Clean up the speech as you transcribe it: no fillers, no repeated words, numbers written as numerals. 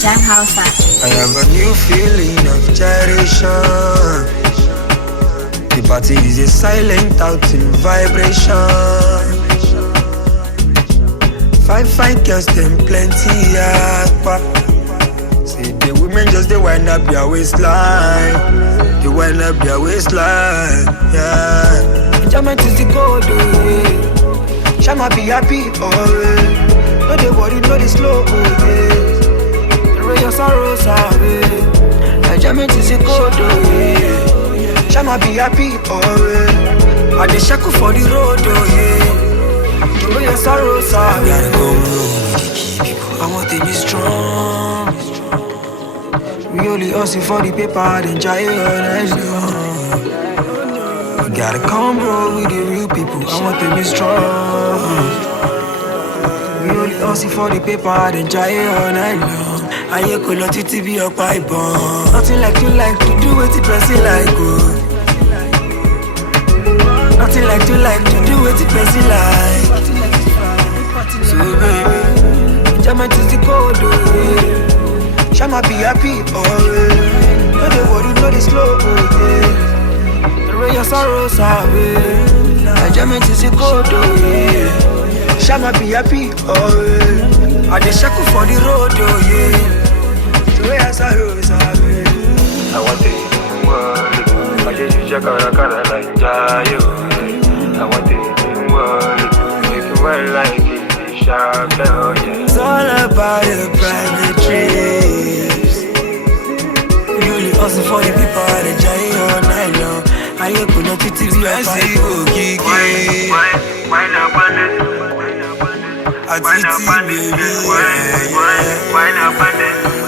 Jam House Factory. I have a new feeling of gyration. The party is a silent out in vibration. Five fine girls, them plenty yakpa. See the women just they wind up their waistline. They wind up their waistline, yeah. Enjoyment is the goal, yeah. Shama be happy, oh yeah. No they worry, no they slow, oh yeah. Your sorrows away. Enjoyment is a code, oh yeah. Shama be happy, oh yeah. I dey shackle for the road, oh yeah. Throw your sorrows away. Gotta come roll. I want to be strong. We only hustle for the paper, then try it all night long. Gotta come roll with the real people. I want to be strong. We only hustle for the paper, then try it all night long. Aye ko lo titi bi opa ibon. Nothing like you like to do what you person like, oh. Nothing like you like to do what you person like. So baby, enjoyment is the code, oh yeah. Shama be happy, oh yeah. No they worry, no they slow, oh yeah. Throw your sorrows away. Enjoyment is the code, oh yeah. Shama be happy, oh yeah. I dey shackle for the road, oh yeah. The way I sorrows away. I want it in world. I just check out a cara like Jayo. I want it in world. Make you well like it, sharp, oh yeah. It's all about the private trips. You only hustle for the people that Jayo all night long. I could not fit to be a fight. Why not one it? I think baby, yeah. Why not one it?